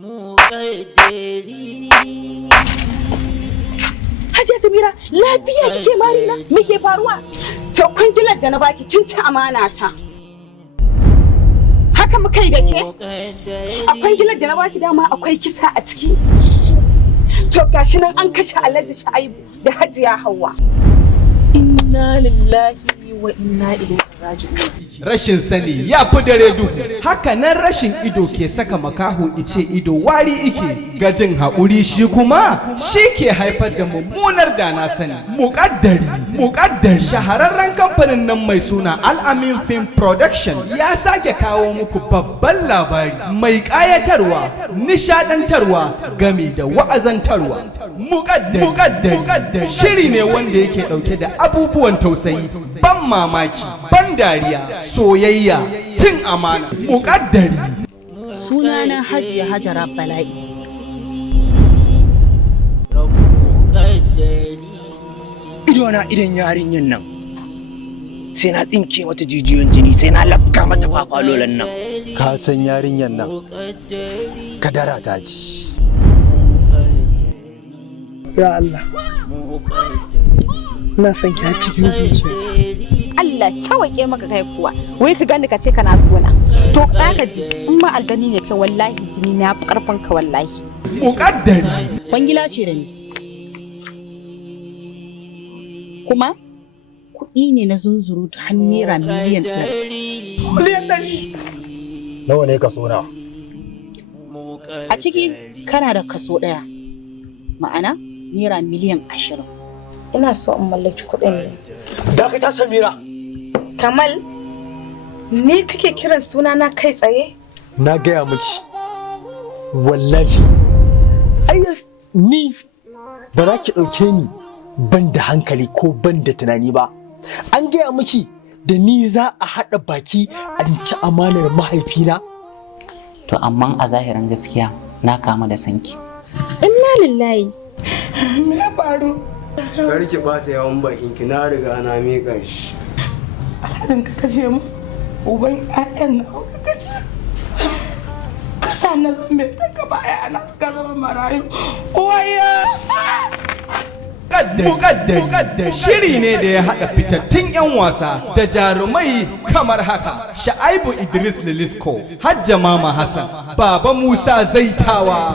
mukaddari. Hajiya Samira, lafiya kike marina? Me ke faruwa? To kwangilar da na baki kin ci amana ta. Haka muka yi da ke? A kwangilar da na baki dama akwai kisa a ciki. To gashi nan an kashe Alhaji Shu'aibu da Hajiya Hauwa. Inna lillahi wa inna ilaihi raji'un. Rashin sani ya fi dare duhu, haka nan rashin ido ke saka makaho ice ido wari ike, gajin haƙuri shi kuma shi ke haifar da mummunar dana sani. Mukaddari shahararren kamfanin nan mai suna Al-Amin Film Production ya sake kawo muku babban labari mai ƙayatarwa, nishadantarwa gami da wa'azantarwa. Mukaddari shiri ne wanda yake ɗauke da abubuwan tausayi, ban mamaki, ban dariya, soyayya, cin amana. Mukaddari. Sunana Hajiya Hajara Bala'i. Idona idan yarinyan nan sai na tsinke mata jijiyoyin jini, sai na lafka mata kwakwalolan nan. Ka san yarinyan nan kadara ta ji. Ya Allah, na san ki cikin zuciya. Allah sauke maka kai kuwa, wai ka gani ka ce kana suna. To ka ji in ma aljani ne kai wallahi jini na fi karfin ka wallahi. Mukaddari. Kwangila ce da ni. Kuma kuɗi ne na zunzuru ta har naira miliyan 100. Miliyan 100? Nawa ne ka suna? A ciki kana da kaso ɗaya. Ma'ana naira miliyan 20. Ina so in mallaki kuɗin ne. Dakata Samira. Kamal, ni kake kiran sunana kai tsaye? Na gaya miki, wallahi, ni ba za ki ɗauke ni ban da hankali ko ban da tunani ba. An gaya miki da ni za a haɗa baki an ci amanar mahaifina? To amma a zahirin gaskiya na kama da sanki. Inna lillahi. Me ya faru? Kar ki bata yawan bakin ki, na riga na miƙa shi. Alhadin ka kashe mu, uban ƴaƴan na ka kashe. Kasa na zambe ta gaba ƴaƴana suka zama marayu. Waya! Mukaddari shiri ne da ya haɗa fitattun 'yan wasa da jarumai kamar haka: Sha'aibu Idris Lilisko, Hajja Mama Hassan, Baba Musa Zaitawa,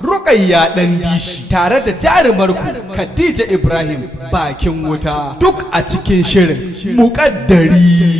Rukayya ɗan dishi tare da jarumarku Khadija Ibrahim bakin wuta, duk a cikin shirin Mukaddari.